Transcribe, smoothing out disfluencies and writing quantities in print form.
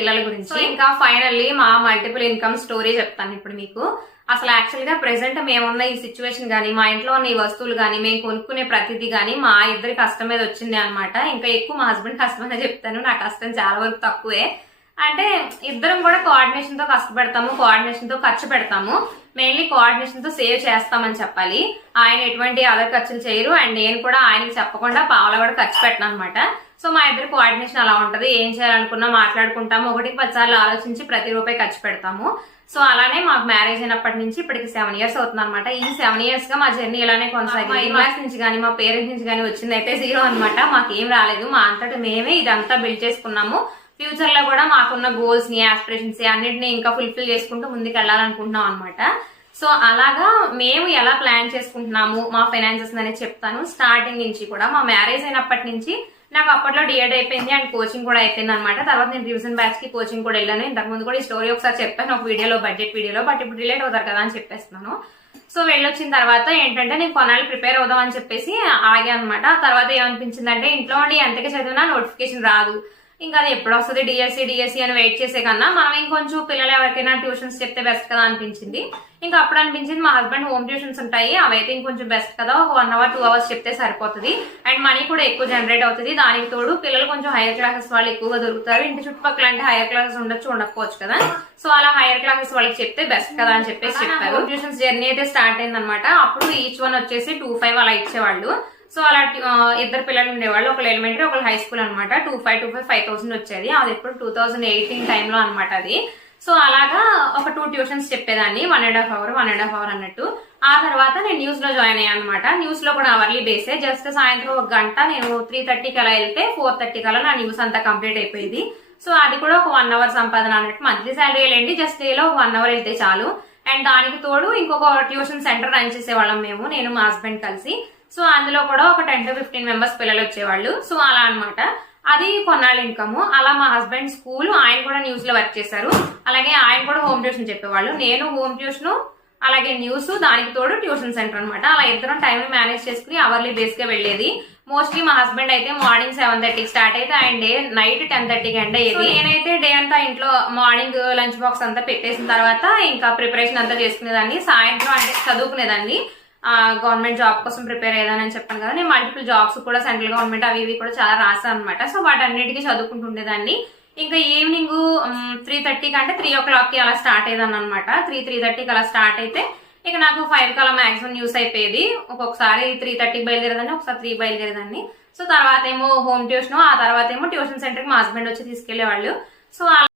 పిల్లల గురించి. ఇంకా ఫైనల్లీ మా మల్టిపుల్ ఇన్కమ్ స్టోరీ చెప్తాను ఇప్పుడు మీకు. అసలు యాక్చువల్ గా ప్రెసెంట్ మేమున్న ఈ సిచ్యువేషన్ గానీ, మా ఇంట్లో ఉన్న ఈ వస్తువులు గానీ, మేము కొనుక్కునే ప్రతిదీ గానీ మా ఇద్దరి కష్టం మీద వచ్చింది అనమాట. ఇంకా ఎక్కువ మా హస్బెండ్ కష్టం అనే చెప్తాను, నా కష్టం చాలా వరకు తక్కువే. అంటే ఇద్దరం కూడా కోఆర్డినేషన్ తో కష్టపెడతాము, కోఆర్డినేషన్ తో ఖర్చు పెడతాము. మెయిన్లీ కోఆర్డినేషన్ తో సేవ్ చేస్తామని చెప్పాలి. ఆయన ఎటువంటి అదర్ ఖర్చులు చేయరు, అండ్ నేను కూడా ఆయనకి చెప్పకుండా పావుల కూడా ఖర్చు పెట్టను అనమాట. సో మా ఇద్దరు కోఆర్డినేషన్ అలా ఉంటది. ఏం చేయాలనుకున్నా మాట్లాడుకుంటాము, 1-10 సార్లు ఆలోచించి ప్రతి రూపాయి ఖర్చు పెడతాము. సో అలానే మాకు మ్యారేజ్ అయినప్పటి నుంచి ఇప్పటికి 7 years అవుతుంది అనమాట. ఈ 7 years గా మా జర్నీ ఇలానే కొనసాగింది. ఇన్వాయిస్ నుంచి కానీ మా పేరెంట్స్ నుంచి కానీ వచ్చింది అయితే 0 అనమాట. మాకేం రాలేదు, మా అంతటా మేమే ఇదంతా బిల్డ్ చేసుకున్నాము. ఫ్యూచర్ లో కూడా మాకున్న గోల్స్ ని, ఆస్పిరేషన్స్ అన్నిటిని ఇంకా ఫుల్ఫిల్ చేసుకుంటూ ముందుకు వెళ్ళాలనుకుంటున్నాం అనమాట. సో అలాగా మేము ఎలా ప్లాన్ చేసుకుంటున్నాము మా ఫైనాన్సెస్ అనేది చెప్తాను. స్టార్టింగ్ నుంచి కూడా మా మ్యారేజ్ అయినప్పటి నుంచి నాకు అప్పట్లో డిఎడ్ అయిపోయింది అండ్ కోచింగ్ కూడా అయిపోయింది అనమాట. తర్వాత నేను రివిజన్ బ్యాచ్ కి కోచింగ్ కూడా వెళ్ళాను. ఇంతకుముందు కూడా ఈ స్టోరీ ఒకసారి చెప్పాను ఒక వీడియోలో, బడ్జెట్ వీడియోలో, బట్ ఇప్పుడు రిలేట్ అవుతారు కదా అని చెప్పేస్తున్నాను. సో వెళ్ళొచ్చిన తర్వాత ఏంటంటే నేను కొన్నాళ్ళు ప్రిపేర్ అవుదాం అని చెప్పేసి ఆగా అనమాట. ఆ తర్వాత ఏమనిపించిందంటే ఇంట్లో ఉండి ఎంతకి చదివినా నోటిఫికేషన్ రాదు, ఇంకా అది ఎప్పుడు వస్తుంది డిఎస్సి అని వెయిట్ చేసే కన్నా మనం ఇంకొంచెం పిల్లలు ఎవరికైనా ట్యూషన్స్ చెప్తే బెస్ట్ కదా అనిపించింది. ఇంకా అప్పుడు అనిపించింది మా హస్బెండ్ హోమ్ ట్యూషన్స్ ఉంటాయి, అవైతే ఇంకొంచెం బెస్ట్ కదా, ఒక 1 hour 2 hours చెప్తే సరిపోతుంది అండ్ మనీ కూడా ఎక్కువ జనరేట్ అవుతుంది. దానికి తోడు పిల్లలు కొంచెం హైయర్ క్లాసెస్ వాళ్ళు ఎక్కువగా దొరుకుతారు. ఇంటి చుట్టుపక్కల అంటే హైయర్ క్లాసెస్ ఉండొచ్చు, ఉండకపోవచ్చు కదా. సో అలా హైయర్ క్లాసెస్ వాళ్ళకి చెప్తే బెస్ట్ కదా అని చెప్పేసి చెప్పారు. ట్యూషన్స్ జర్నీ అయితే స్టార్ట్ అయింది అనమాట. అప్పుడు ఈచ్ వన్ వచ్చేసి 2,500 అలా ఇచ్చేవాళ్ళు. సో అలా ఇద్దరు పిల్లలు ఉండేవాళ్ళు, ఒకళ్ళు ఎలిమెంటరీ ఒకళ్ళు హై స్కూల్ అనమాట. 5,000 వచ్చేది. అది ఎప్పుడు 2018 టైంలో అనమాట అది. సో అలాగా ఒక 2 ట్యూషన్స్ చెప్పేదాన్ని, 1.5 hour అన్నట్టు. ఆ తర్వాత నేను న్యూస్ లో జాయిన్ అయ్యాను అనమాట. న్యూస్ లో కూడా అవర్లీ బేసే, జస్ట్ సాయంత్రం 1 గంట నేను 3:30కి అలా వెళ్తే 4:30 కల్లా నా న్యూస్ అంతా కంప్లీట్ అయిపోయింది. సో అది కూడా ఒక 1 hour సంపాదన అన్నట్టు. మంత్లీ శాలరీ వెళ్ళండి, జస్ట్ డేలో 1 hour వెళ్తే చాలు. అండ్ దానికి తోడు ఇంకొక ట్యూషన్ సెంటర్ రన్ చేసేవాళ్ళం మేము, నేను మా హస్బెండ్ కలిసి. సో అందులో కూడా ఒక 10 to 15 members పిల్లలు వచ్చేవాళ్ళు. సో అలా అనమాట. అది కొన్నాళ్ళు ఇన్కమ్. అలా మా హస్బెండ్ స్కూల్, ఆయన కూడా న్యూస్ లో వర్క్ చేశారు. అలాగే ఆయన కూడా హోమ్ ట్యూషన్ చెప్పేవాళ్ళు, నేను హోమ్ ట్యూషన్ అలాగే న్యూస్, దానికి తోడు ట్యూషన్ సెంటర్ అనమాట. అలా ఇద్దరం టైం మేనేజ్ చేసుకుని అవర్లీ బేస్ గా వెళ్లేది. మోస్ట్లీ మా హస్బెండ్ అయితే మార్నింగ్ 7:30కి స్టార్ట్ అయితే ఆయన డే నైట్ 10:30కి ఎండ్ అయ్యేది. నేనైతే డే అంతా ఇంట్లో మార్నింగ్ లంచ్ బాక్స్ అంతా పెట్టేసిన తర్వాత ఇంకా ప్రిపరేషన్ అంతా చేసుకునేదాన్ని. సాయంత్రం అంటే చదువుకునేదాన్ని. గవర్నమెంట్ జాబ్ కోసం ప్రిపేర్ అయ్యేదానని చెప్పాను కదా. నేను మల్టిపుల్ జాబ్స్ కూడా సెంట్రల్ గవర్నమెంట్ అవి ఇవి కూడా చాలా రాసాను అనమాట. సో వాటన్నిటికీ చదువుకుంటుండేదాన్ని. ఇంకా ఈవినింగ్ 3:30కి అంటే 3 o'clockకి అలా స్టార్ట్ అయ్యేదాన్ని అనమాట. 3:30కి అలా స్టార్ట్ అయితే ఇక నాకు 5 కల్లా మాక్సిమం న్యూస్ అయిపోయేది. ఒక్కొక్కసారి 3:30కి బయలుదేరేదాన్ని, ఒకసారి 3 బయలుదేరేదాన్ని. సో తర్వాత ఏమో హోమ్ ట్యూషన్, ఆ తర్వాత ఏమో ట్యూషన్ సెంటర్కి మా హస్బెండ్ వచ్చి తీసుకెళ్లేవాళ్ళు. సో